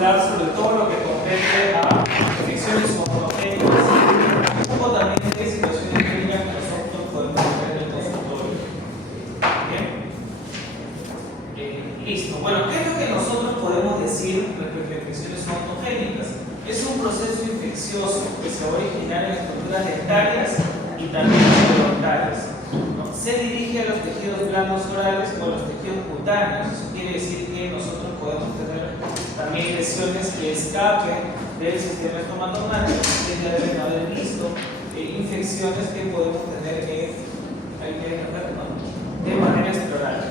hablar sobre todo lo que compete a infecciones oncogénicas, un poco también de situaciones clínicas que nosotros podemos ver en el consultorio. Bien. Listo. Bueno, ¿qué es lo que nosotros podemos decir respecto a infecciones oncogénicas? Es un proceso infeccioso que se va a originar en estructuras dentarias y también periodontales. ¿No? Se dirige a los tejidos blandos orales o a los tejidos cutáneos. Eso quiere decir que nosotros podemos tener también lesiones que escapen del sistema estomatognático. Ustedes ya deben haber visto infecciones que podemos tener de manera explorar.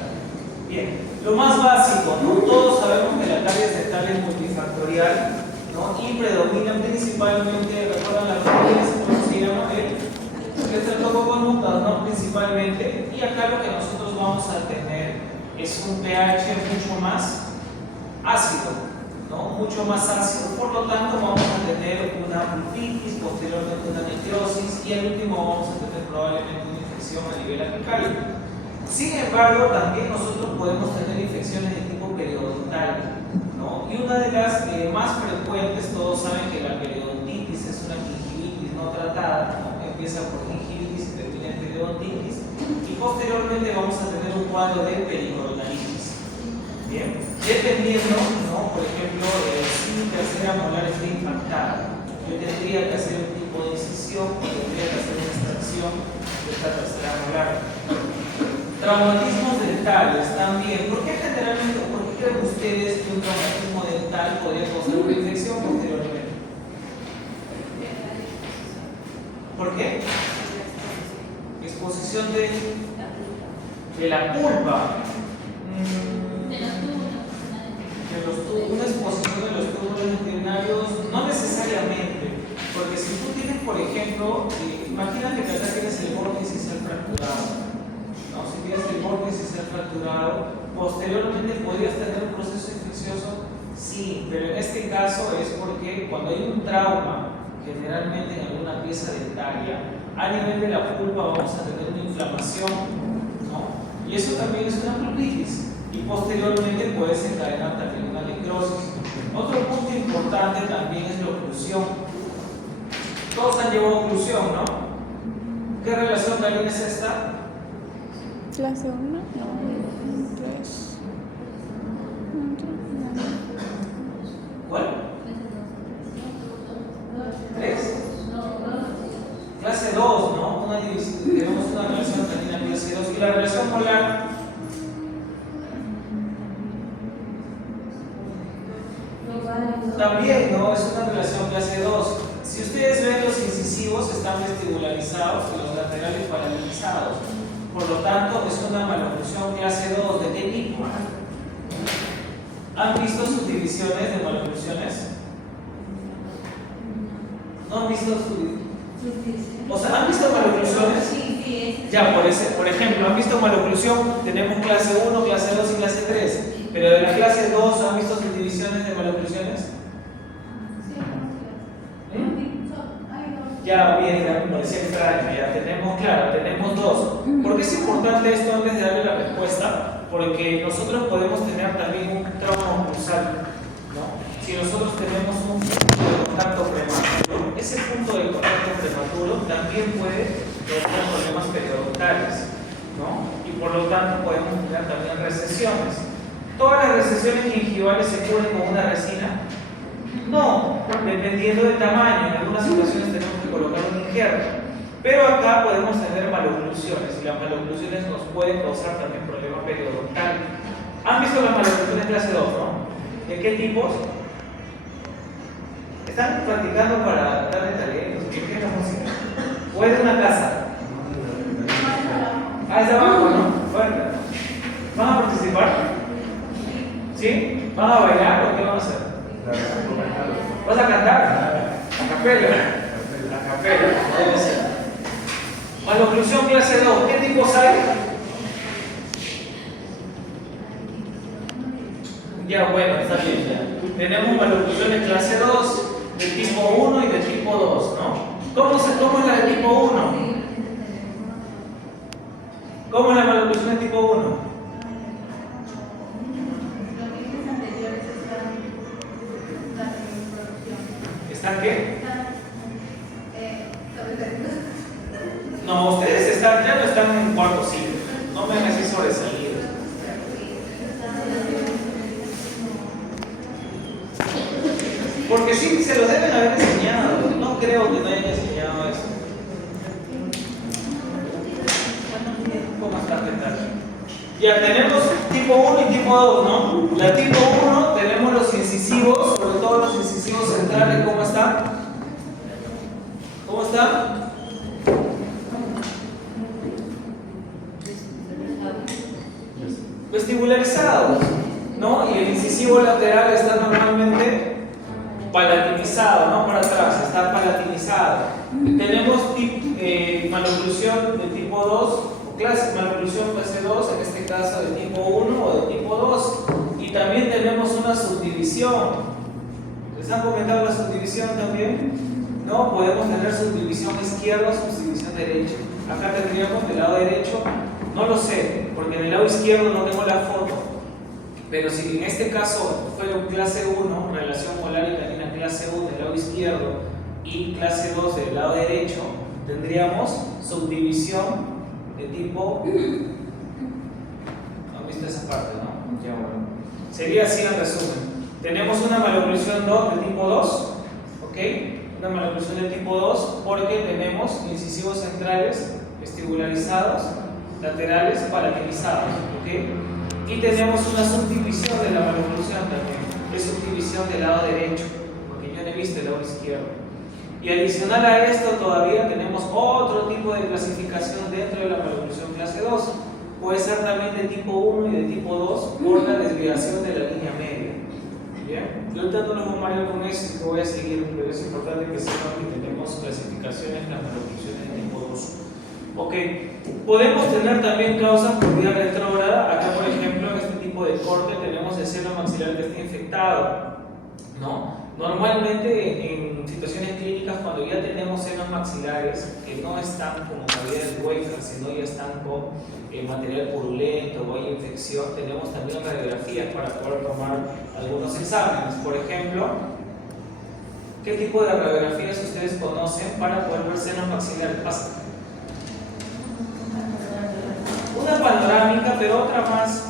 Bien, lo más básico, ¿no? Todos sabemos que la caries dental es multifactorial, ¿no? Y predominan principalmente, recuerdan las caries, ¿cómo se llama? El estreptococcus, ¿no? Principalmente, y acá lo que nosotros vamos a tener es un pH mucho más ácido, ¿no? Mucho más ácido, por lo tanto vamos a tener una pulpitis, posteriormente una necrosis y al último vamos a tener probablemente una infección a nivel apical. Sin embargo, también nosotros podemos tener infecciones de tipo periodontal, ¿no? Y una de las más frecuentes, todos saben que la periodontitis es una gingivitis no tratada, ¿no? Empieza por gingivitis y termina en periodontitis, y posteriormente vamos a tener un cuadro de pericoronitis. Bien, dependiendo, ¿no? Por ejemplo, si mi tercera molar está impactada, yo tendría que hacer un tipo de incisión o tendría que hacer una extracción de esta tercera molar. Traumatismos dentales también. ¿Por qué generalmente, por qué creen ustedes que un traumatismo dental podría causar una infección posteriormente? ¿Por qué? Exposición de la pulpa. Una exposición de los túbulos dentarios, no necesariamente, porque si tú tienes, por ejemplo, imagínate que acá tienes el vórtice fracturado. ¿No? Si tienes el vórtice fracturado, posteriormente podrías tener un proceso infeccioso, sí, pero en este caso es porque cuando hay un trauma, generalmente en alguna pieza dentaria, a nivel de la pulpa vamos a tener una inflamación, ¿no? Y eso también es una pulpitis, y posteriormente puede desencadenar también una necrosis. Otro punto importante también es la oclusión. Todos han llevado oclusión, ¿no? ¿Qué relación también es esta? Clase 1, no, 3. ¿Cuál? 3. Clase 2, ¿no? Tenemos una relación canina clase 2. ¿Y la relación molar? También, ¿no? Es una relación clase 2. Si ustedes ven, los incisivos están vestibularizados y los laterales paralelizados. Por lo tanto, es una maloclusión clase 2. ¿De qué tipo? ¿Han visto subdivisiones de maloclusiones? ¿No han visto subdivisiones? O sea, ¿han visto maloclusiones? Sí. Ya, por ejemplo, ¿han visto maloclusión? Tenemos clase 1, clase 2 y clase 3. Pero de la clase 2, ¿han visto subdivisiones de maloclusiones? Ya, bien, ya me parecía extraño, ya tenemos, claro, tenemos 2. ¿Por qué es importante esto antes de darle la respuesta? Porque nosotros podemos tener también un trauma oclusal, ¿no? Si nosotros tenemos un punto de contacto prematuro, ese punto de contacto prematuro también puede tener problemas periodontales, ¿no? Y por lo tanto podemos tener también recesiones. ¿Todas las recesiones gingivales se cubren con una resina? No, dependiendo del tamaño. En algunas ocasiones tenemos que colocar un injerto. Pero acá podemos tener maloclusiones y las maloclusiones nos pueden causar también problemas periodontales. ¿Han visto las maloclusiones clase 2, no? ¿De qué tipos? ¿Están practicando para darle talentos? ¿Qué es la música? ¿O es de una casa? Ah, es de abajo, ¿no? Fuerte. ¿Van a participar? ¿Sí? ¿Van a bailar o qué van a hacer? ¿Vas a cantar? A capela. A capela. Maloclusión clase 2. ¿Qué tipos hay? Ya, bueno, está bien ya. Tenemos maloclusiones clase 2, de tipo 1 y de tipo 2, ¿no? ¿Cómo es la de tipo 1? ¿Cómo es la maloclusión de tipo 1? ¿Están qué? No, ustedes ya no están en cuarto ciclo. No me hagan así sobresalir. Porque sí, se los deben haber enseñado. No creo que no hayan enseñado eso. ¿Cómo está? ¿Qué tal? Ya tenemos tipo 1 y tipo 2, ¿no? La tipo 1 tenemos los incisivos, sobre todo los incisivos centrales. ¿Cómo está? ¿Cómo está? Vestibularizados, ¿no? Y el incisivo lateral está normalmente palatinizado, no para atrás, está palatinizado. Tenemos maloclusión de tipo 2, o maloclusión clase 2, en este caso de tipo 1 o de tipo 2. Y también tenemos una subdivisión. ¿Les han comentado la subdivisión también? ¿No? Podemos tener subdivisión izquierda o subdivisión derecha. Acá tendríamos del lado derecho, no lo sé, porque en el lado izquierdo no tengo la foto. Pero si en este caso fuera clase 1, relación molar y canina clase 1 del lado izquierdo y clase 2 del lado derecho, tendríamos subdivisión de tipo. ¿Han visto esa parte, no? Ya bueno. Sería así en resumen. Tenemos una maloclusión de tipo 2, ¿ok? Una maloclusión de tipo 2 porque tenemos incisivos centrales vestibularizados, laterales palatinizados, ¿ok? Y tenemos una subdivisión de la maloclusión también, es subdivisión del lado derecho, porque yo no he visto el lado izquierdo. Y adicional a esto todavía tenemos otro tipo de clasificación dentro de la maloclusión clase 2. Puede ser también de tipo 1 y de tipo 2 por la desviación de la línea media. ¿Bien? Yo ahorita no los voy a marear con eso, que voy a seguir, pero es importante que sepan que tenemos clasificaciones en las maloclusiones de tipo 2. Ok, podemos tener también causas por vía retrógrada. Acá, por ejemplo, en este tipo de corte tenemos el seno maxilar que está infectado, ¿no? Normalmente en situaciones clínicas, cuando ya tenemos senos maxilares que no están como cavidades huecas, sino ya están con material purulento o hay infección, tenemos también radiografías para poder tomar algunos exámenes. Por ejemplo, ¿qué tipo de radiografías ustedes conocen para poder ver senos maxilares? Pasa. Una panorámica, pero otra más.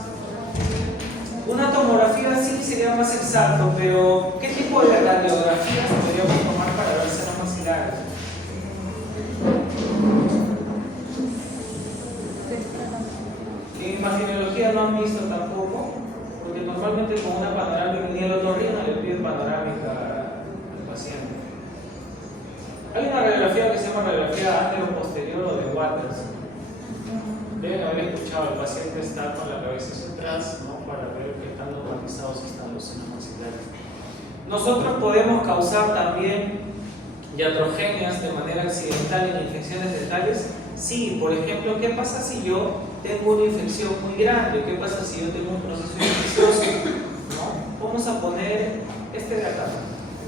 Una tomografía sí sería más exacto, pero ¿qué tipo de radiografías podríamos tomar para ver senos maxilares? En imagenología no han visto tampoco, porque normalmente con una panorámica ni el otorrino le piden panorámica al paciente. Hay una radiografía que se llama radiografía antero-posterior o de Waters. Deben haber escuchado, el paciente está con la cabeza hacia atrás, ¿no? Para ver qué tan localizados están los senos maxilares. Nosotros podemos causar también iatrogenias de manera accidental en infecciones dentales. Sí, por ejemplo, ¿qué pasa si yo tengo una infección muy grande? ¿Qué pasa si yo tengo un proceso infeccioso? ¿No? Vamos a poner este de acá,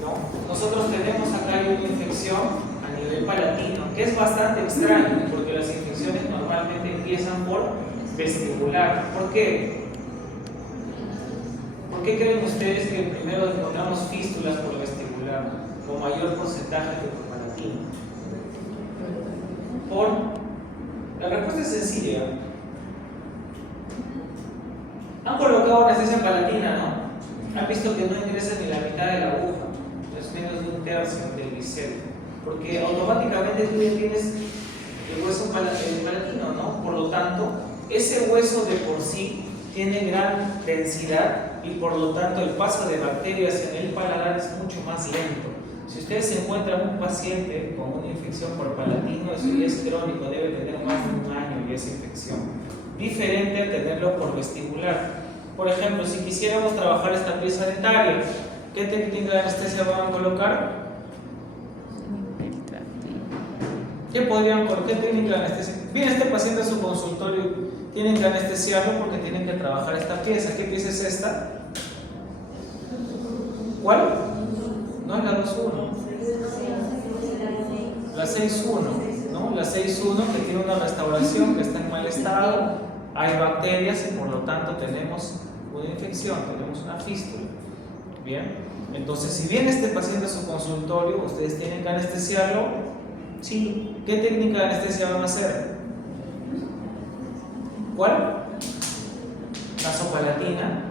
¿no? Nosotros tenemos acá una infección a nivel palatino, que es bastante extraño, porque las infecciones normalmente empiezan por vestibular. ¿Por qué? ¿Por qué creen ustedes que primero encontramos fístulas por vestibular con mayor porcentaje que por palatino? La respuesta es sencilla. Han colocado anestesia palatina, ¿no? Han visto que no ingresa ni la mitad de la aguja, es menos de un tercio del bisel, porque automáticamente tú ya tienes el hueso palatino, ¿no? Por lo tanto, ese hueso de por sí tiene gran densidad y por lo tanto el paso de bacterias en el paladar es mucho más lento. Si ustedes se encuentran un paciente con una infección por palatino, eso ya es crónico, debe tener más de un año y esa infección. Diferente a tenerlo por vestibular. Por ejemplo, si quisiéramos trabajar esta pieza dentaria, ¿qué técnica de anestesia van a colocar? ¿Qué técnica de anestesia? Viene este paciente a su consultorio, tienen que anestesiarlo porque tienen que trabajar esta pieza. ¿Qué pieza es esta? ¿Cuál? No es la 2.1. La 6.1, ¿no? La 6.1 que tiene una restauración, que está en mal estado, hay bacterias y por lo tanto tenemos una infección, tenemos una fístula. Bien, entonces si viene este paciente a su consultorio, ustedes tienen que anestesiarlo. Sí. ¿Qué técnica de anestesia van a hacer? ¿Cuál? Nasopalatina.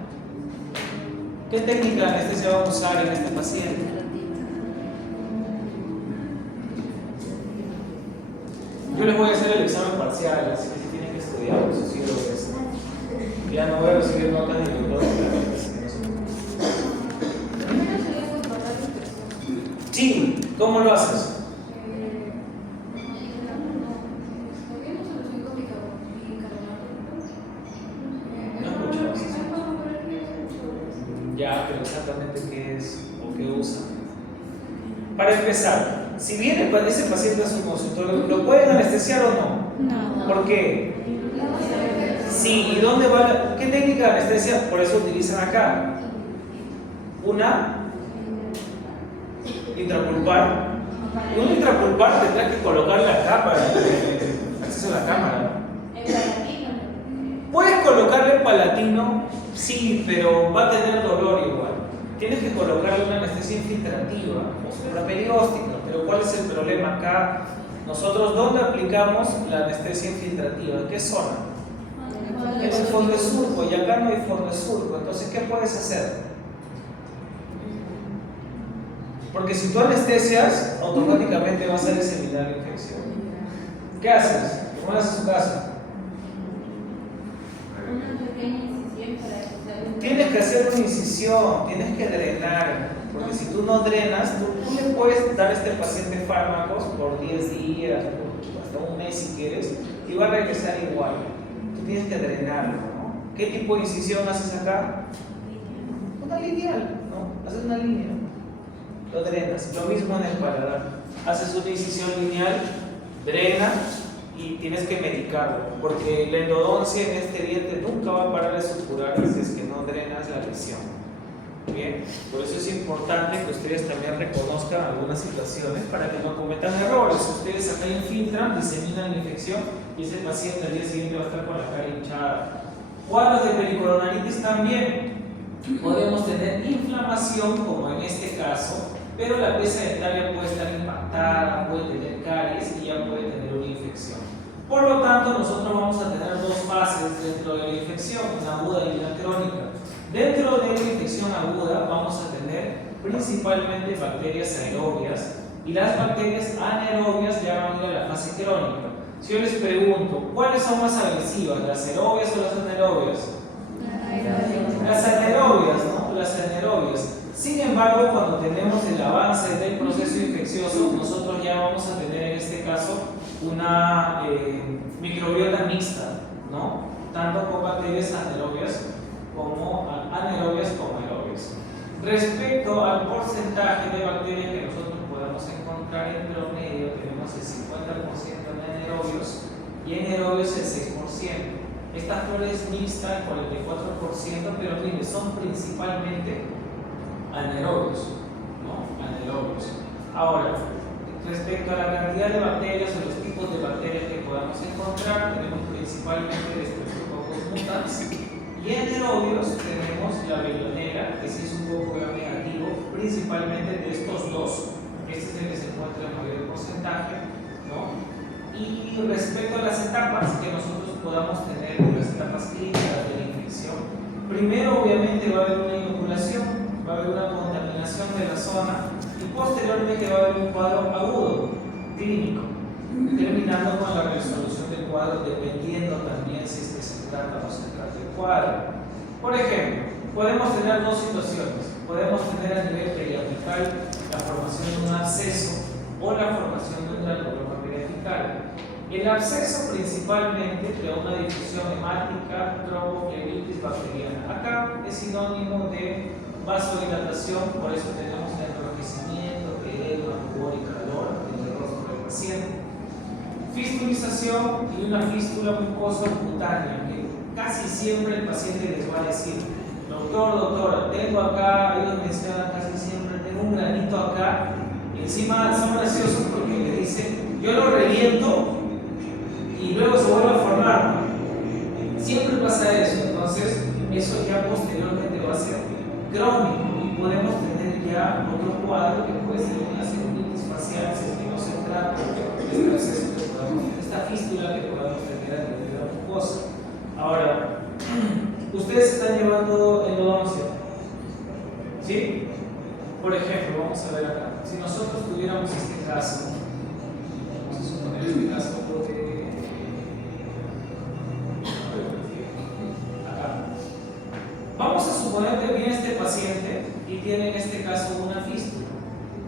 ¿Qué técnica de anestesia vamos a usar en este paciente? Yo les voy a hacer el examen parcial, así que si tienen que estudiar, eso sí lo es. Ya no voy a recibir notas ni doctor. Sí, ¿cómo lo haces? Ya, pero exactamente qué es o qué usa. Para empezar, si viene ese paciente a su consultorio, ¿lo pueden anestesiar o no? No. ¿Por qué? Sí, ¿y dónde va? ¿Qué técnica de anestesia? Por eso utilizan acá. Una intrapulpar. Y un intrapulpar tendrá que colocarle acá para acceso a la cámara. Puedes colocarle palatino, sí, pero va a tener dolor igual. Tienes que colocarle una anestesia infiltrativa o supraperióstica. Pero ¿cuál es el problema acá? Nosotros, ¿dónde aplicamos la anestesia infiltrativa? ¿En qué zona? En el fondo de surco, y acá no hay fondo de surco. Entonces, ¿qué puedes hacer? Porque si tú anestesias, automáticamente vas a diseminar la infección. ¿Qué haces? ¿Cómo haces en su casa? Tienes que hacer una incisión, tienes que drenar, porque si tú no drenas, tú le puedes dar a este paciente fármacos por 10 días, hasta un mes si quieres, y va a regresar igual. Tú tienes que drenarlo, ¿no? ¿Qué tipo de incisión haces acá? Una lineal, ¿no? Haces una línea, lo drenas. Lo mismo en el paladar. Haces una incisión lineal, drenas, y tienes que medicarlo, porque la endodoncia en este diente nunca va a parar de supurar si es que no drenas la lesión. Bien, por eso es importante que ustedes también reconozcan algunas situaciones para que no cometan errores. Ustedes acá infiltran, diseminan la infección y ese paciente al día siguiente va a estar con la cara hinchada. Cuadros de pericoronaritis también. Podemos tener inflamación, como en este caso, pero la pieza dentaria puede estar impactada, puede tener caries y ya puede tener una infección. Por lo tanto, nosotros vamos a tener dos fases dentro de la infección, una aguda y una crónica. Dentro de la infección aguda vamos a tener principalmente bacterias aerobias y las bacterias anaerobias ya van a ir a la fase crónica. Si yo les pregunto, ¿cuáles son más agresivas, las aerobias o las anaerobias? Las anaerobias, ¿no? Las anaerobias. Sin embargo, cuando tenemos el avance del proceso infeccioso, nosotros ya vamos a tener en este caso una microbiota mixta, ¿no? Tanto con bacterias anaerobias como aerobias. Respecto al porcentaje de bacterias que nosotros podemos encontrar en promedio, tenemos el 50% en anaerobios y en aerobios el 6%. Esta flora es mixta, el 44%, pero miren, son principalmente anaerobios, ¿no? Anaerobios. Ahora, respecto a la cantidad de bacterias o los tipos de bacterias que podamos encontrar, tenemos principalmente el Streptococcus mutans, y en aerobios tenemos la velonera, que sí es un poco negativo, principalmente de estos dos. Este es el que se encuentra en mayor porcentaje, ¿no? Y respecto a las etapas que nosotros podamos tener, las etapas clínicas de la infección, primero obviamente va a haber una inoculación, va a haber una contaminación de la zona y posteriormente va a haber un cuadro agudo, clínico, terminando con la resolución del cuadro dependiendo también si es que se trata o se trata del cuadro. Por ejemplo, podemos tener dos situaciones. Podemos tener a nivel periapical la formación de un absceso o la formación de un granuloma periapical. El absceso principalmente crea una difusión hemática, tromboflebitis bacteriana. Acá es sinónimo de vasodilatación, por eso tenemos el enrojecimiento, edema, rubor y calor en el rostro del paciente. Fistulización y una fístula mucosa cutánea, que casi siempre el paciente les va a decir: doctora, tengo acá, ellos mencionan casi siempre, tengo un granito acá, y encima son graciosos porque le dicen, yo lo reviento y luego se vuelve a formar. Siempre pasa eso, entonces eso ya posteriormente va a ser crónico y podemos tener ya otro cuadro que puede ser una celulitis facial si es que no se trata de este absceso que podemos tener, esta fístula que podemos tener a nivel de la mucosa. Ahora, ustedes están llevando endodoncia, ¿sí? Por ejemplo, vamos a ver acá. Si nosotros tuviéramos este caso, vamos a suponer este caso de acá. Vamos a suponer que viene este paciente y tiene en este caso una fístula,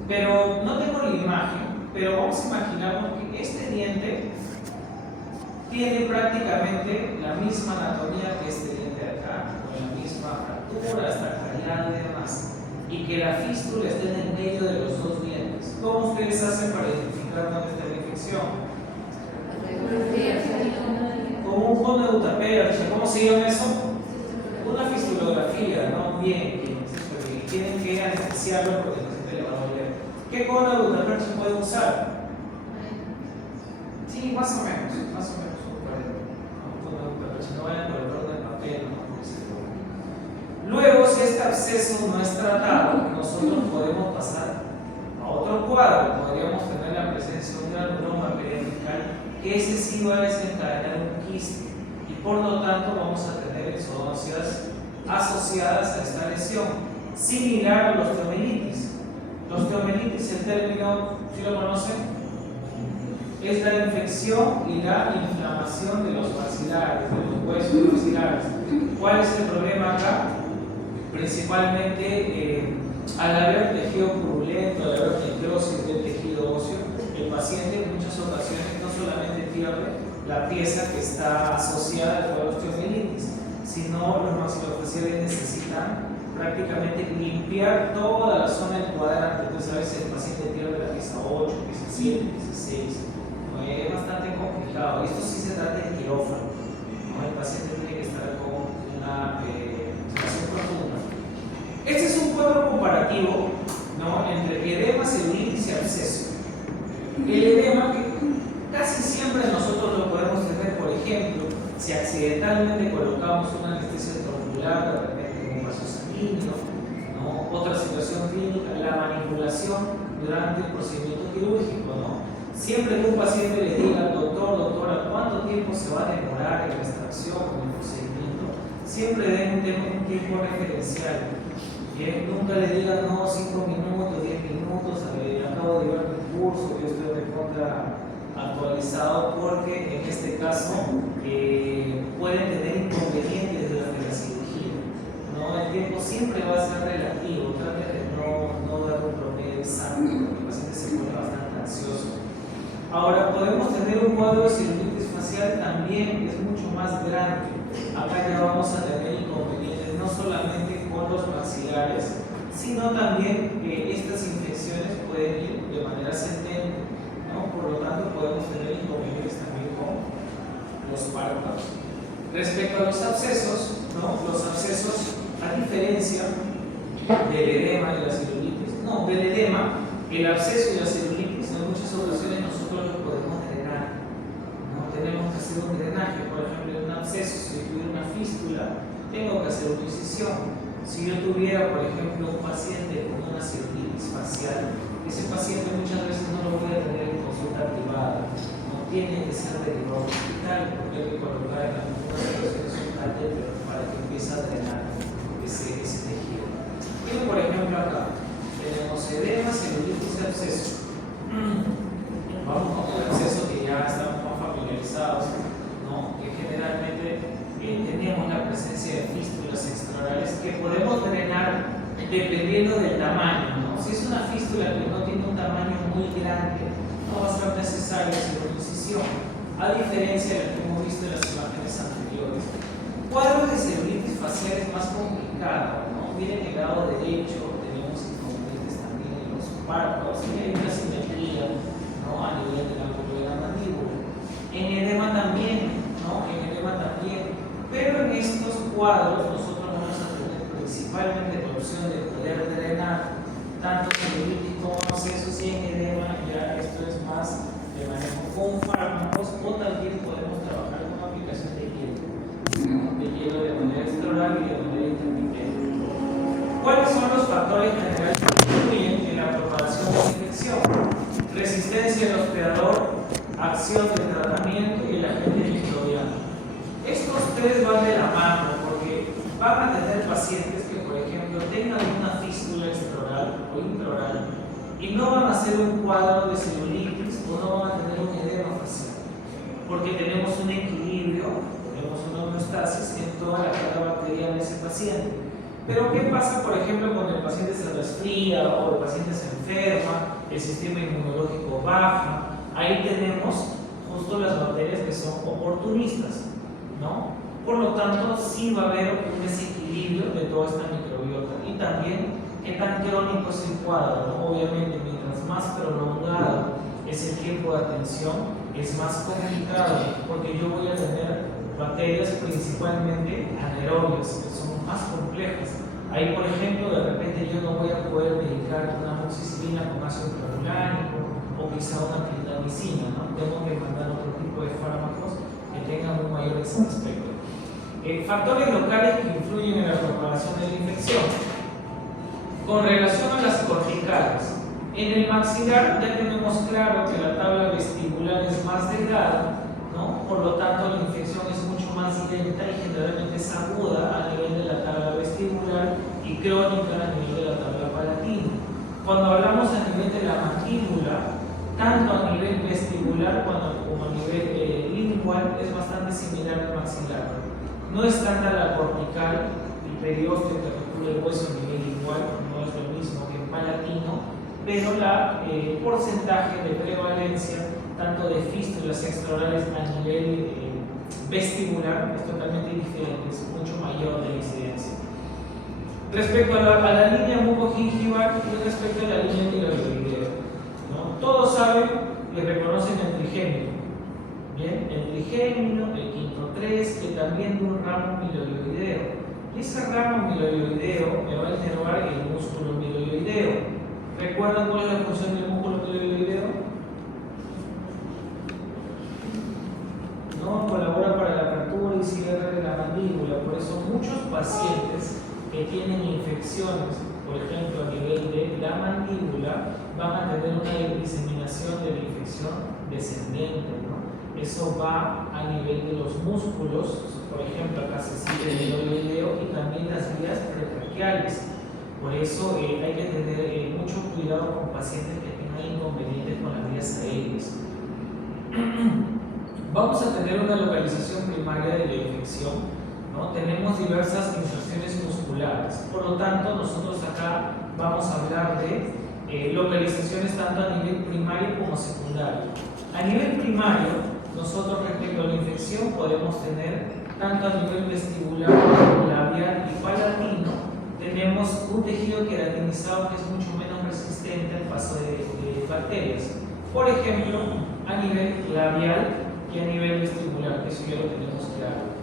pero no tengo la imagen, pero vamos a imaginarnos que este diente tiene prácticamente la misma anatomía que este diente de acá, con la misma fractura, está callado y demás, y que la fístula esté en el medio de los dos dientes. ¿Cómo ustedes hacen para identificar dónde está la infección? Como un cono de Utapercha. ¿Cómo se llama eso? Una fistulografía, ¿no? Bien, porque tienen que anestesiarlo porque el paciente le va a doler. ¿Qué cono de Utapercha pueden usar? Sí, más o menos. No vayan por el error del papel, ¿no? Luego, si este absceso no es tratado, nosotros podemos pasar a otro cuadro. Podríamos tener la presencia de un granuloma periapical, que ese sí va a desencadenar un quiste, y por lo tanto vamos a tener exodoncias asociadas a esta lesión, similar a los osteomelitis. Los osteomelitis, el término, ¿sí lo conocen? Es la infección y la inflamación de los maxilares, de los huesos maxilares. ¿Cuál es el problema acá? Principalmente al haber tejido purulento, al haber necrosis del tejido óseo, el paciente en muchas ocasiones no solamente pierde la pieza que está asociada al cuadro osteomelitis, sino los maxilofaciales necesitan prácticamente limpiar toda la zona del cuadrante. Entonces a veces el paciente pierde la pieza 8, pieza 7, pieza 6. Es bastante complicado. Esto sí se trata de quirófano, ¿no? El paciente tiene que estar con una situación profunda. Este es un cuadro comparativo, ¿no?, entre edema, celulitis y absceso. El edema, que casi siempre nosotros lo podemos tener, por ejemplo, si accidentalmente colocamos una anestesia intraocular, de repente un vaso sanguíneo, ¿no? Otra situación clínica, la manipulación durante el procedimiento quirúrgico, ¿no? Siempre que un paciente le diga, doctora, ¿cuánto tiempo se va a demorar en la extracción o en el procedimiento? Siempre den un tiempo referencial. Bien, nunca le digan, no, 5 minutos, 10 minutos, acabo de llevar mi curso, yo estoy recontra actualizado, porque en este caso pueden tener inconvenientes durante la cirugía, ¿no? El tiempo siempre va a ser relativo, trate de no dar un promedio exacto, porque el paciente se pone bastante ansioso. Ahora, podemos tener un cuadro de celulitis facial también, es mucho más grande. Acá ya vamos a tener inconvenientes no solamente con los maxilares, sino también estas infecciones pueden ir de manera ascendente, ¿no? Por lo tanto, podemos tener inconvenientes también con los párpados. Respecto a los abscesos, ¿no? Los abscesos, a diferencia del edema y la celulitis, no, del edema, el absceso y la celulitis en muchas ocasiones nosotros lo podemos drenar, ¿no? Tenemos que hacer un drenaje. Por ejemplo, en un absceso, si yo tuviera una fístula, tengo que hacer una incisión. Si yo tuviera, por ejemplo, un paciente con una celulitis facial, ese paciente muchas veces no lo voy a tener en consulta privada, no tiene que ser derivado al hospital, porque hay que colocar en algunas situaciones un catéter para que empiece a drenar ese tejido. Pero, por ejemplo, acá tenemos edema, celulitis y absceso. Vamos con el absceso, que ya estamos más familiarizados, ¿no? Que generalmente tenemos la presencia de fístulas extraorales que podemos drenar dependiendo del tamaño, ¿no? Si es una fístula que no tiene un tamaño muy grande, no va a ser necesario hacer una incisión, a diferencia de lo que hemos visto en las imágenes anteriores. Cuadro de celulitis facial es más complicado, ¿no? Miren el lado derecho, tenemos inconvenientes también en los párpados, y hay una simetría, ¿no?, a nivel del ángulo de la mandíbula. En edema también, ¿no? En edema también. Pero en estos cuadros nosotros vamos a tener principalmente la opción de poder drenar tanto celulitis como abscesos, y en edema ya esto es más de manejo con fármacos, o también podemos trabajar con aplicación de hielo de manera extraoral y de manera intermitente. ¿Cuáles son los factores acción del tratamiento y el agente microbiano. Estos tres van de la mano porque van a tener pacientes que, por ejemplo, tengan una fístula extraoral o intraoral y no van a hacer un cuadro de celulitis o no van a tener un edema facial, porque tenemos un equilibrio, tenemos una homeostasis en toda la carga bacteriana de ese paciente. Pero ¿qué pasa, por ejemplo, cuando el paciente se resfría o el paciente se enferma, el sistema inmunológico baja? Ahí tenemos justo las bacterias que son oportunistas, ¿no? Por lo tanto, sí va a haber un desequilibrio de toda esta microbiota. Y también, ¿qué tan crónico es el cuadro, ¿no? Obviamente, mientras más prolongado es el tiempo de atención, es más complicado, porque yo voy a tener bacterias principalmente anaerobias, que son más complejas. Ahí, por ejemplo, de repente yo no voy a poder medicar una amoxicilina con ácido clorulánico o quizá una clindamicina, ¿no? Tengo que mandar otro tipo de fármacos que tengan un mayor aspecto. Factores locales que influyen en la propagación de la infección. Con relación a las corticales, en el maxilar ya tenemos claro que la tabla vestibular es más delgada, ¿no? Por lo tanto, la infección es mucho más lenta y generalmente es aguda a nivel de la tabla vestibular y crónica a nivel de la tabla palatina. Cuando hablamos a nivel de la mandíbula, tanto a nivel vestibular como a nivel lingual, es bastante similar al maxilar. No es tanta la cortical, el periósteo que recubre el hueso a nivel lingual, no es lo mismo que el palatino, pero el porcentaje de prevalencia tanto de fístulas extraorales a nivel vestibular es totalmente diferente, es mucho mayor de incidencia. Respecto a la línea mucogingival y respecto a la línea tiroidea, ¿no? Todos saben y reconocen el trigémino. Bien, el trigémino, el quinto 3, que también de un ramo miloioideo. Y ese ramo miloioideo me va a inervar el músculo miloioideo. ¿Recuerdan cuál es la función del músculo miloioideo? No, colabora para la apertura y cierre de la mandíbula. Por eso muchos pacientes que tienen infecciones, por ejemplo a nivel de la mandíbula, van a tener una diseminación de la infección descendente, ¿no? Eso va a nivel de los músculos, por ejemplo acá se sigue el miloioideo y también las vías pretraquiales. Por eso hay que tener mucho cuidado con pacientes que tengan inconvenientes con las vías aéreas. Vamos a tener una localización primaria de la infección, ¿no? Tenemos diversas inserciones musculares, por lo tanto nosotros acá vamos a hablar de localizaciones tanto a nivel primario como secundario. A nivel primario, nosotros respecto a la infección podemos tener tanto a nivel vestibular, labial y palatino. Tenemos un tejido queratinizado que es mucho menos resistente al paso de bacterias. Por ejemplo, a nivel labial y a nivel vestibular, que eso ya lo tenemos claro.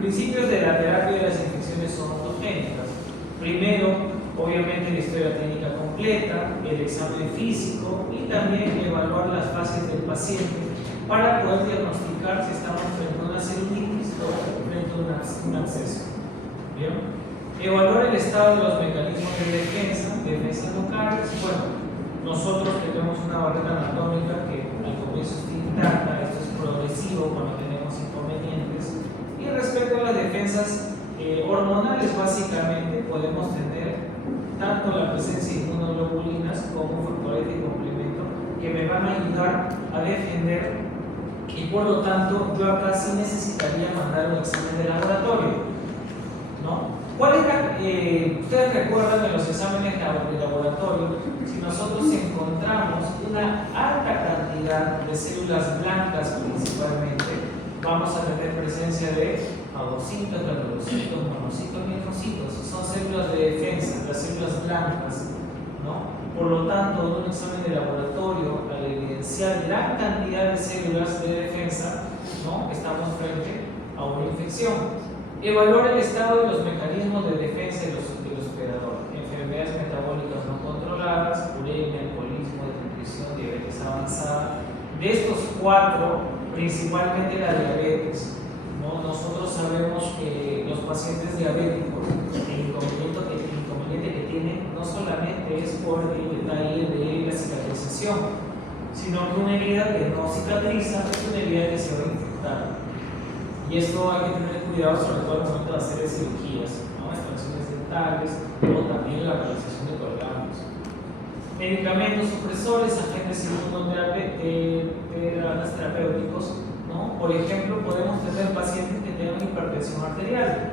Principios de la terapia de las infecciones odontogénicas. Primero, obviamente la historia clínica completa, el examen físico y también evaluar las fases del paciente para poder diagnosticar si estamos frente a una celulitis o frente a un absceso. ¿Bien? Evaluar el estado de los mecanismos de defensa locales. Bueno, nosotros tenemos una barrera anatómica que al comienzo está intacta, esto es progresivo cuando tenemos inconvenientes. Y respecto a las defensas hormonales, básicamente podemos tener tanto la presencia de inmunoglobulinas como factores de complemento que me van a ayudar a defender, y por lo tanto yo acá sí necesitaría mandar un examen de laboratorio, ¿no? Ustedes recuerdan en los exámenes de laboratorio, si nosotros encontramos una alta cantidad de células blancas principalmente, vamos a tener presencia de fagocitos, granulocitos, monocitos, linfocitos. Son células de defensa, las células blancas, ¿no? Por lo tanto, en un examen de laboratorio, al evidenciar gran cantidad de células de defensa, ¿no? Estamos frente a una infección. Evaluar el estado de los mecanismos de defensa del hospedador. Enfermedades metabólicas no controladas, uremia, alcoholismo, desnutrición, diabetes avanzada. De estos cuatro, principalmente la diabetes, ¿no? Nosotros sabemos que los pacientes diabéticos, el inconveniente que tienen no solamente es por el detalle de la cicatrización, sino que una herida que no cicatriza es una herida que se va a infectar. Y esto hay que tener cuidado, sobre todo al momento de hacer cirugías, ¿no? Extracciones dentales o también la realización de colgados. Medicamentos supresores, agentes terapéuticos, ¿no? Por ejemplo, podemos tener pacientes que tengan hipertensión arterial.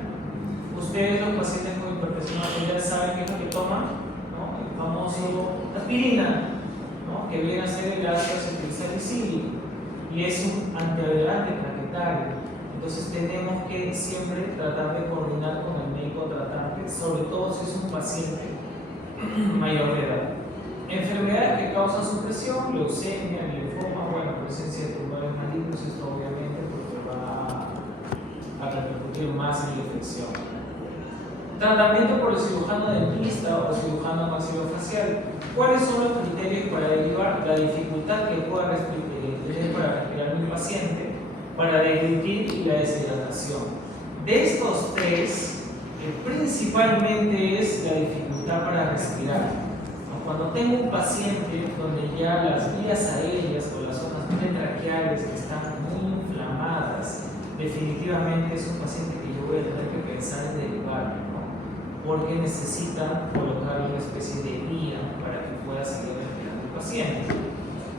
Ustedes, los pacientes con hipertensión arterial, saben qué es lo que toman, ¿no? El famoso aspirina, ¿no? Que viene a ser el ácido acetilsalicílico y es un antiadherente plaquetario. Entonces tenemos que siempre tratar de coordinar con el médico tratante, sobre todo si es un paciente mayor de edad. Enfermedades que causan supresión, leucemia, linfoma, bueno, presencia de tumores malignos, esto obviamente porque va a repercutir más en la infección. Tratamiento por el cirujano dentista o el cirujano maxilofacial. ¿Cuáles son los criterios para derivar la dificultad que pueda tener para respirar un paciente, para deglutir y la deshidratación? De estos tres, principalmente es la dificultad para respirar. Cuando tengo un paciente donde ya las vías aéreas o las zonas pretraqueales están muy inflamadas, definitivamente es un paciente que yo voy a tener que pensar en derivar, ¿no? Porque necesita colocar una especie de guía para que pueda seguir respirando el paciente.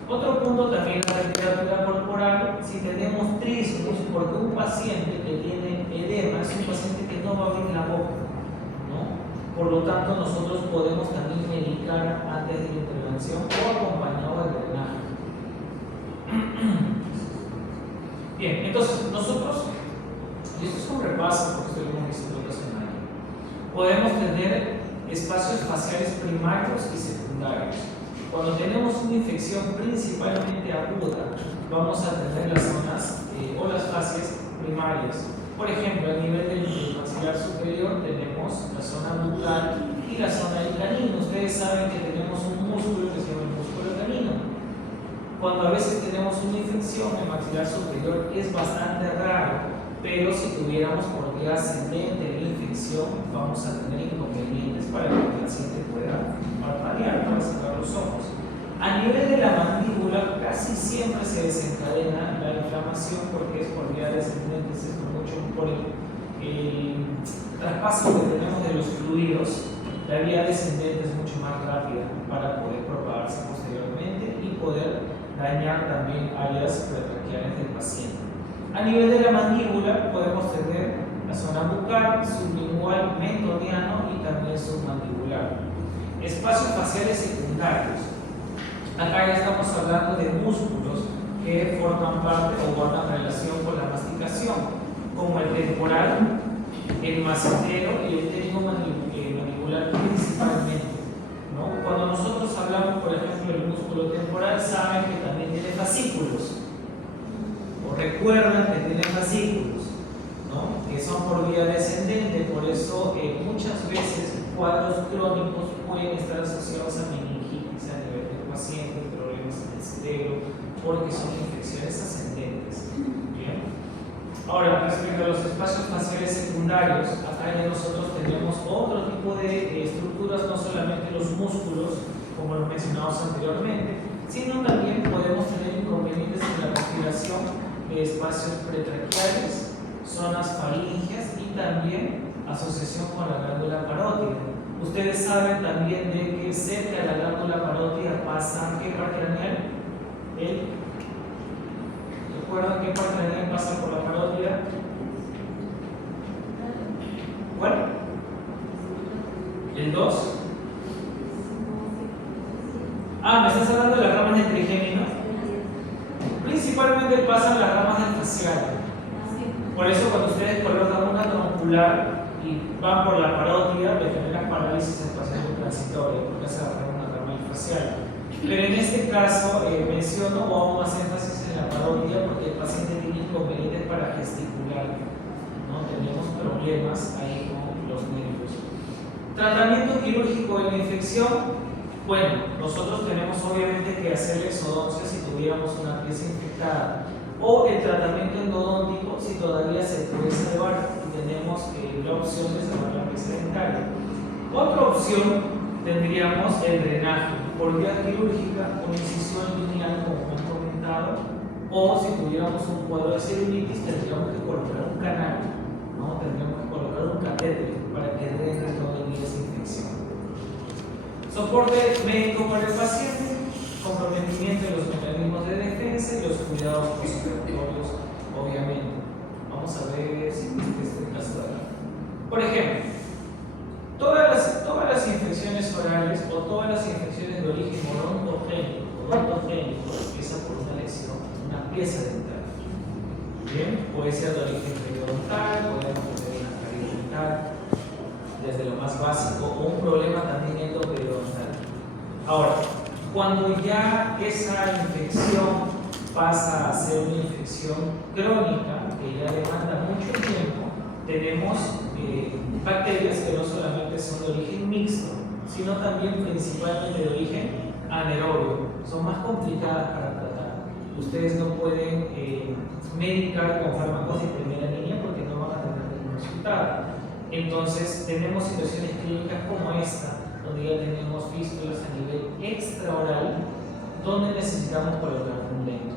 Otro punto también es la temperatura corporal. Si tenemos trismus, porque un paciente que tiene edema es un paciente que no va a abrir la boca, ¿no? Por lo tanto, nosotros podemos también medicar antes de la intervención o acompañado del drenaje. Bien, entonces nosotros, y esto es un repaso porque esto lo hemos visto en otros años, podemos tener espacios faciales primarios y secundarios. Cuando tenemos una infección principalmente aguda, vamos a tener las zonas o las fascias primarias. Por ejemplo, a nivel del maxilar superior tenemos la zona bucal y la zona del canino. Ustedes saben que tenemos un músculo que se llama el músculo canino. Cuando a veces tenemos una infección en el maxilar superior es bastante raro, pero si tuviéramos por vía ascendente la infección, vamos a tener inconvenientes para que el paciente pueda parpadear, para cerrar los ojos. A nivel de la mandíbula, casi siempre se desencadena la inflamación porque es por vía descendente, es mucho por el traspaso que tenemos de los fluidos. La vía descendente es mucho más rápida para poder propagarse posteriormente y poder dañar también áreas pretraqueales del paciente. A nivel de la mandíbula podemos tener la zona bucal, sublingual, mentoniano y también submandibular. Espacios faciales secundarios. Acá ya estamos hablando de músculos que forman parte o guardan relación con la masticación, como el temporal, el macetero y el técnico-mandibular principalmente, ¿no? Cuando nosotros hablamos, por ejemplo, del músculo temporal, saben que también tiene fascículos, o recuerdan que tiene fascículos, ¿no? Que son por vía descendente, por eso muchas veces cuadros crónicos pueden estar asociados a meningitis a nivel del paciente, problemas en el cerebro, porque son infecciones ascendentes. Bien. Ahora, respecto a los espacios faciales secundarios, acá ya nosotros tenemos otro tipo de estructuras, no solamente los músculos, como lo mencionamos anteriormente, sino también podemos tener inconvenientes en la respiración de espacios pretraqueales, zonas faríngeas y también asociación con la glándula parótida. Ustedes saben también de que cerca de la glándula parótida pasa, ¿qué parte craneal? ¿Recuerdan qué parte craneal pasa por la parótida? ¿Cuál? ¿El 2? ¿Me estás hablando de las ramas del trigémino? Principalmente pasan las ramas del facial. Por eso cuando ustedes colocan una troncular y van por la parótida, le generan parálisis espacial transitoria, porque esa es una rama facial. Pero en este caso menciono o hago más énfasis en la parótida porque el paciente tiene inconvenientes para gesticular, ¿no? Tenemos problemas ahí con los nervios. Tratamiento quirúrgico de la infección. Bueno, nosotros tenemos obviamente que hacer exodoncia si tuviéramos una pieza infectada, o el tratamiento endodóntico si todavía se puede salvar y tenemos la opción de salvar la pieza dentaria. Otra opción tendríamos el drenaje por vía quirúrgica, una incisión lineal, como me han comentado, o si tuviéramos un cuadro de celulitis, tendríamos que colocar un canal, ¿no? Tendríamos que colocar un catéter para que drene toda esa infección. Soporte médico para el paciente, comprometimiento de los mecanismos de defensa y los cuidados postoperatorios, obviamente. Vamos a ver si este caso de acá. Por ejemplo, todas las infecciones orales o todas las infecciones de origen odontogénico empiezan por una lesión, una pieza dental. Bien, puede ser de origen periodontal, podemos tener una caries dental, desde lo más básico, o un problema también endoperiodontal. Ahora, cuando ya esa infección pasa a ser una infección crónica, que ya demanda mucho tiempo, tenemos bacterias que no solamente son de origen mixto, sino también principalmente de origen anaerobio. Son más complicadas para tratar. Ustedes no pueden medicar con fármacos de primera línea porque no van a tener ningún resultado. Entonces, tenemos situaciones clínicas como esta, donde ya tenemos fístulas a nivel extraoral, donde necesitamos colocar un lente.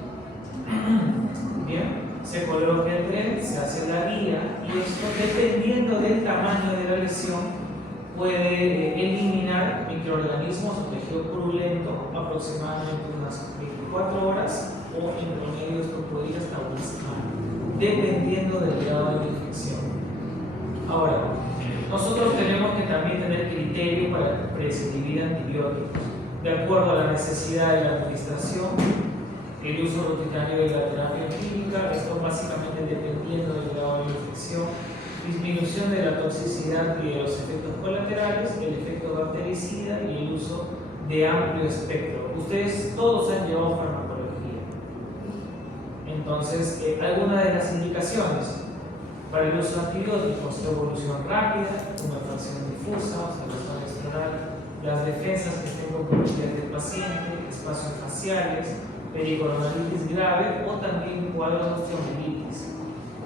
Bien, se coloca el tren, se hace la guía, y esto, dependiendo del tamaño de la lesión, puede eliminar microorganismos o tejido purulento aproximadamente unas 24 horas, o en promedio esto puede ir hasta una semana, dependiendo del grado de infección. Ahora, nosotros tenemos que también tener criterio para prescribir antibióticos, de acuerdo a la necesidad de la administración, el uso rutinario de la terapia química, esto básicamente dependiendo del grado de infección, disminución de la toxicidad y de los efectos colaterales, el efecto bactericida y el uso de amplio espectro. Ustedes todos han llevado farmacología. Entonces, algunas de las indicaciones para el uso de antibióticos: evolución rápida, humefacción difusa, observación external, las defensas que estén comprometidas del paciente, espacios faciales, pericoronaritis grave o también cuadros de osteomelitis.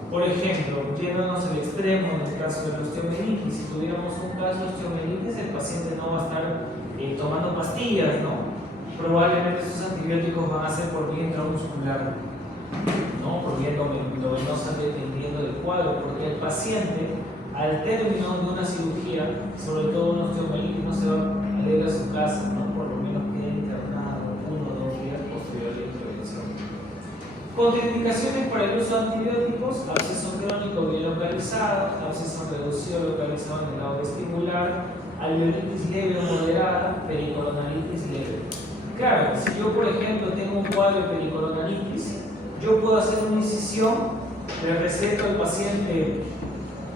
Por ejemplo, yéndonos al extremo en el caso de la osteomelitis, si tuviéramos un caso de osteomelitis, el paciente no va a estar tomando pastillas, ¿no? Probablemente esos antibióticos van a ser por vía intramuscular, ¿no? Por vía endovenosa, dependiendo del cuadro, porque el paciente, al término de una cirugía, sobre todo una osteomelitis, no se va a ir a su casa, ¿no? Por lo menos queda internado 1 o 2 días posterior a la intervención. Contraindicaciones para el uso de antibióticos: absceso crónico bien localizado, absceso reducido localizado en el lado vestibular, alveolitis leve o moderada, pericoronaritis leve. Claro, si yo por ejemplo tengo un cuadro de pericoronaritis, yo puedo hacer una incisión, le receto al paciente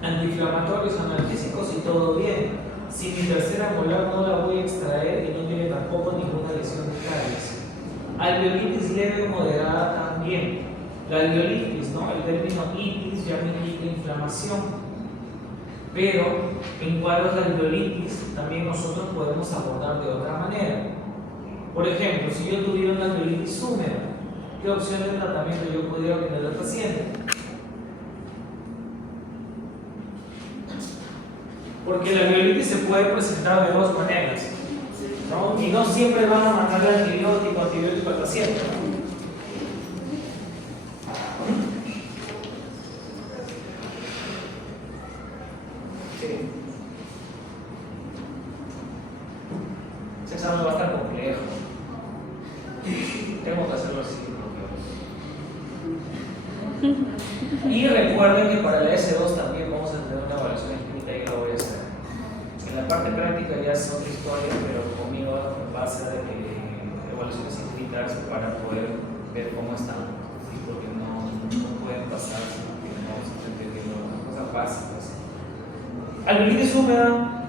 antiinflamatorios, analgésicos y todo bien. Si mi tercera molar no la voy a extraer y no tiene tampoco ninguna lesión de caries. Alveolitis leve o moderada también. La alveolitis, ¿no? El término itis ya me indica inflamación. Pero en cuadros de alveolitis también nosotros podemos abordar de otra manera. Por ejemplo, si yo tuviera una alveolitis húmeda, ¿qué opción de tratamiento yo pudiera obtener al paciente? Porque la alveolitis se puede presentar de dos maneras, ¿no? Y no siempre van a mandarle antibiótico al paciente, ¿no? Sí. Ese examen va a estar complejo. Tengo que hacerlo así. Y recuerden que para la S2 también vamos a tener una evaluación escrita y lo voy a hacer. En la parte práctica ya es otra historia, pero conmigo va a ser evaluaciones escritas para poder ver cómo están, ¿sí? Porque no pueden pasar porque no vamos a estar entendiendo las cosas básicas. Alveolitis húmeda.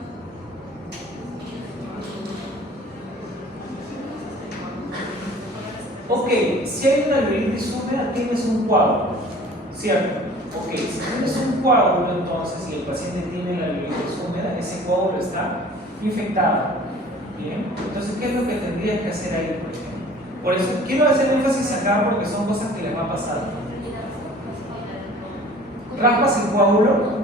Ok, si hay una alveolitis húmeda, tienes un coágulo, ¿cierto? Ok, si tienes un coágulo, entonces, y el paciente tiene la alveolitis húmeda, ese coágulo está infectado. Bien, entonces, ¿qué es lo que tendrías que hacer ahí, por ejemplo? Por eso, quiero hacer énfasis acá porque son cosas que les va a pasar. ¿Raspas el coágulo?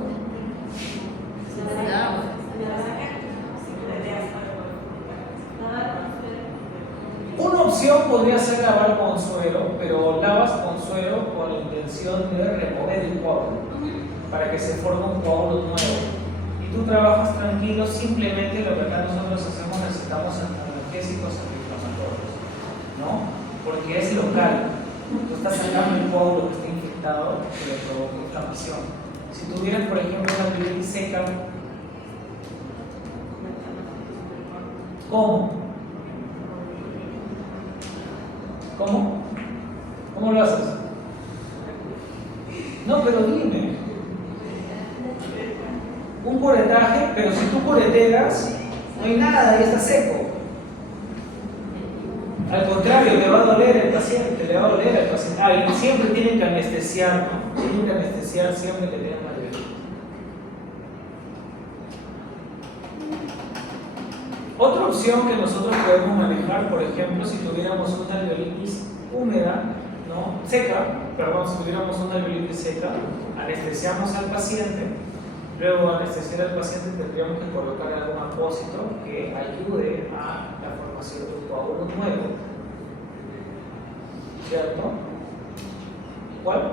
opción podría ser lavar con suero, pero lavas con suero con la intención de remover el coágulo para que se forme un coágulo nuevo. Y tú trabajas tranquilo, simplemente lo que acá nosotros hacemos, necesitamos analgésicos antiinflamatorios, ¿no? Porque es local. Tú estás sacando el coágulo que está infectado que le provoca inflamación. Si tuvieras, por ejemplo, una piel seca, ¿cómo? ¿Cómo? ¿Cómo lo haces? No, pero dime. Un curetaje, pero si tú cureteas, no hay nada, ya está seco. Al contrario, le va a doler al paciente, le va a doler al paciente. Y siempre tienen que anestesiar, ¿no? Tienen que anestesiar siempre que tengan alveolitis. Otra opción que nosotros podemos manejar, por ejemplo, si tuviéramos una alveolitis húmeda, ¿no? Si tuviéramos una alveolitis seca, anestesiamos al paciente. Luego, al anestesiar al paciente, tendríamos que colocar algún apósito que ayude a la formación de un coágulo nuevo. ¿Cierto? ¿Cuál?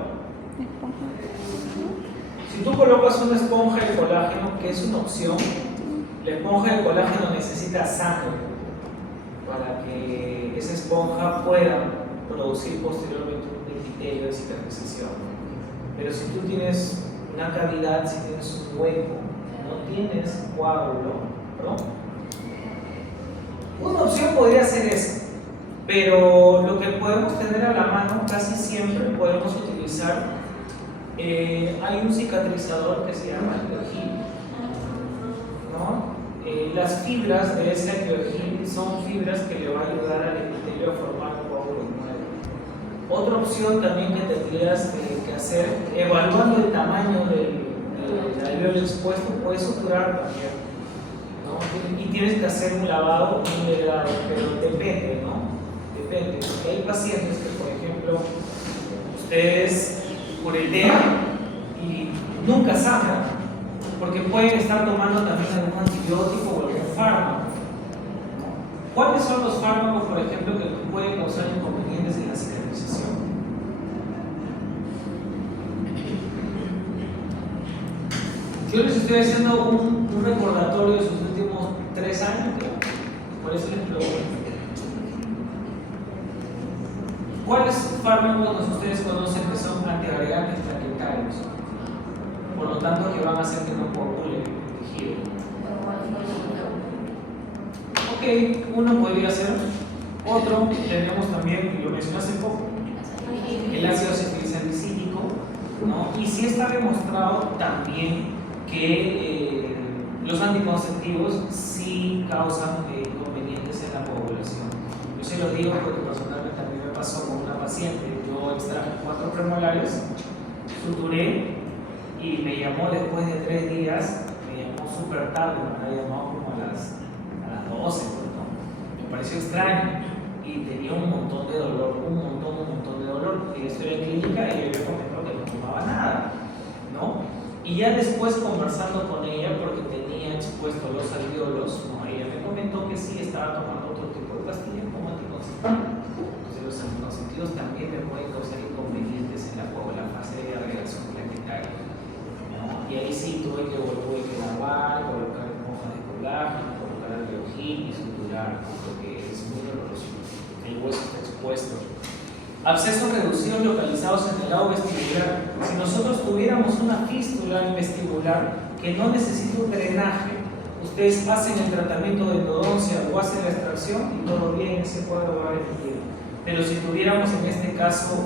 Si tú colocas una esponja de colágeno, que es una opción, la esponja de colágeno necesita sangre para que esa esponja pueda producir posteriormente un epitelio de cicatrización. Pero si tú tienes una cavidad, si tienes un hueco, no tienes coágulo, ¿no? Una opción podría ser esa, pero lo que podemos tener a la mano casi siempre podemos utilizar, hay un cicatrizador que se llama Actiogel, ¿no? Las fibras de ese Actiogel son fibras que le va a ayudar al epitelio a formar un coágulo nuevo. Otra opción también que tendrías que hacer, evaluando el tamaño del alveolo expuesto, puedes suturar también, ¿no? Y tienes que hacer un lavado muy delgado, pero depende, ¿no? Depende, porque hay pacientes que, por ejemplo, ustedes curetean y nunca sangran, porque pueden estar tomando también algún antibiótico o algún fármaco. ¿Cuáles son los fármacos, por ejemplo, que pueden causar inconvenientes en la cicatrización? Yo les estoy haciendo un recordatorio de sus últimos 3 años, por eso les pregunto. ¿Cuáles fármacos ustedes conocen que son antiagregantes plaquetarios? Por lo tanto, que van a hacer que no coagule el tejido. Ok, uno podría ser. Otro, tenemos también, y lo mencioné hace poco, el ácido acetilsalicílico, ¿no? Y sí está demostrado también que los anticonceptivos sí causan inconvenientes en la coagulación. Yo se lo digo porque personalmente a mí me pasó con una paciente. Yo extraje 4 premolares, suturé y me llamó después de 3 días, me llamó súper tarde, me había llamado como a las 12, ¿no? Me pareció extraño y tenía un montón de dolor, un montón de dolor, porque yo estoy en clínica y ella me comentó que no tomaba nada, ¿no? Y ya después conversando con ella, porque tenía expuestos los alveolos, ¿no? Ella me comentó que sí estaba tomando otro tipo de pastillas como anticonceptivos. Entonces los anticonceptivos también me pueden causar inconvenientes en la fase de agregación plaquetaria, ¿no? Y ahí sí tuve que lavar, colocar esponjas de colágeno, colocar Actiogel y suturar, porque es muy doloroso. El hueso está expuesto. Abscesos reducidos localizados en el lado vestibular. Si nosotros tuviéramos una fístula en vestibular que no necesita un drenaje, ustedes hacen el tratamiento de endodoncia o hacen la extracción y todo bien, ese cuadro va a venir. Pero si tuviéramos en este caso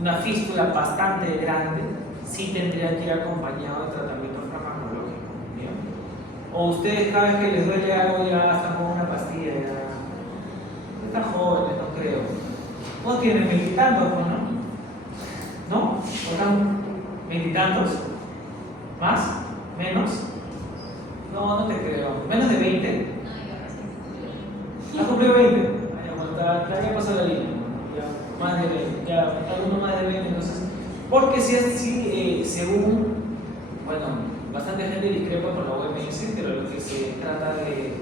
una fístula bastante grande, sí tendría que ir acompañado de tratamiento farmacológico, ¿bien? O ustedes cada vez que les duele algo ya están con una pastilla, ya están jóvenes, no creo. ¿No tienen veintitantos, no? ¿No? ¿O están veintitantos? ¿Más? ¿Menos? No, no te creo. ¿Menos de 20? ¿Has cumplido 20? Ya pasó la línea. Ya, más de 20. Ya, alguno más de 20. Entonces, porque si según, bueno, bastante gente discrepa con la OMS, pero lo que se trata de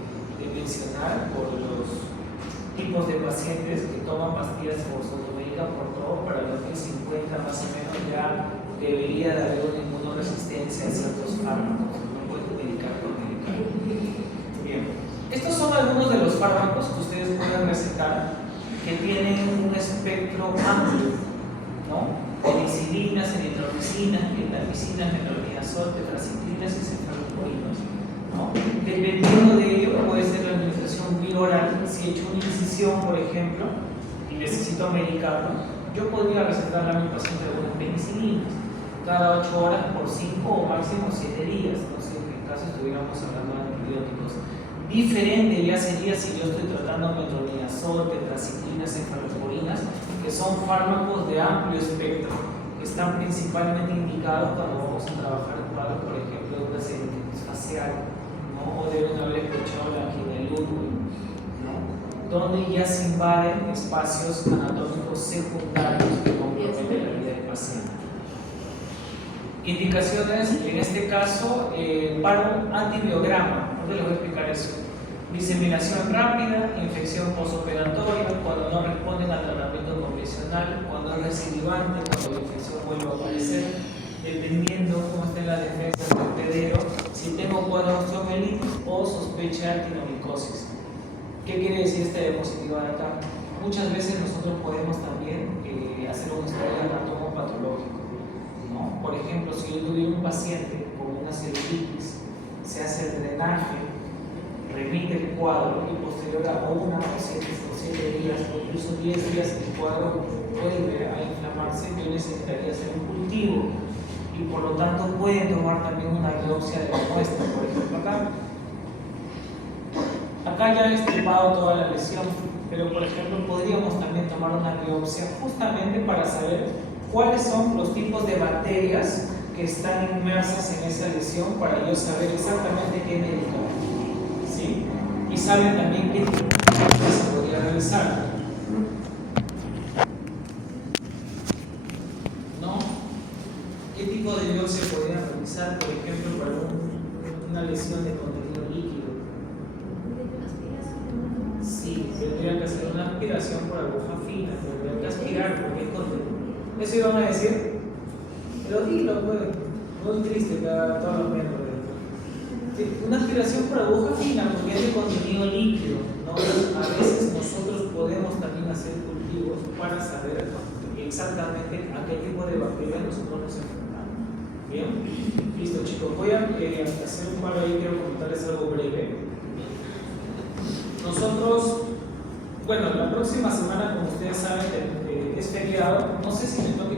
mencionar por los tipos tipos de pacientes que toman pastillas por se automedican por todo, para 2050 más o menos ya debería de haber una inmunoresistencia a ciertos fármacos, no pueden medicar por medicar. Bien, estos son algunos de los fármacos que ustedes pueden recetar que tienen un espectro amplio, ¿no? Penicilinas, eritromicinas, gentamicinas, metronidazol, tetraciclinas y cefalosporinos, ¿no? Dependiendo de ello, puede ser la administración vía oral. Si he hecho una incisión, por ejemplo, y necesito medicarlo, yo podría recetarle a mi paciente algunas penicilinas cada 8 horas por 5 o máximo 7 días, no sé en qué caso estuviéramos hablando de antibióticos. Diferente ya sería si yo estoy tratando metronidazol, tetraciclinas, cefalosporinas, que son fármacos de amplio espectro, que están principalmente indicados cuando vamos a trabajar cuadros, por ejemplo, de una celititis facial, ¿no? O deben haber escuchado la angina del útero, ¿no? Donde ya se invaden espacios anatómicos secundarios que comprometen la vida del paciente. Indicaciones, en este caso, para un antibiograma. ¿Dónde les voy a explicar eso? Diseminación rápida, infección postoperatoria, cuando no responden al tratamiento convencional, cuando es recidivante, cuando la infección vuelve a aparecer, dependiendo cómo estén las defensas del hospedero, si tengo cuadro osteomielitis o sospecha de actinomicosis. ¿Qué quiere decir esta diapositiva de acá? Muchas veces nosotros podemos también hacer un estudio anatomopatológico, ¿no? Por ejemplo, si yo tuviera un paciente con una celulitis, se hace el drenaje, remite el cuadro y posterior a 1 o 7 días o incluso 10 días el cuadro vuelve a inflamarse, yo necesitaría hacer un cultivo y por lo tanto pueden tomar también una biopsia de la muestra, por ejemplo acá ya he estirpado toda la lesión, pero por ejemplo podríamos también tomar una biopsia justamente para saber cuáles son los tipos de bacterias que están inmersas en esa lesión para yo saber exactamente qué medicar, ¿sí? Y saben también qué tipo de biopsia se podría realizar, ¿no? ¿Qué tipo de biopsia podría realizar, por ejemplo, para una lesión de contenido líquido? Sí, tendrían que hacer una aspiración por aguja fina, tendrían que aspirar porque es contenido. ¿Eso iban a decir? Pero dilo, pues, muy triste cada todos los miembros. Sí, una aspiración por aguja fina porque es de contenido líquido, ¿no? A veces nosotros podemos también hacer cultivos para saber exactamente a qué tipo de bacterias nosotros nos enfrentamos. Bien, listo chicos, voy a hacer un paro ahí, quiero comentarles algo breve. Nosotros, bueno, la próxima semana, como ustedes saben, es feriado, no sé si me toque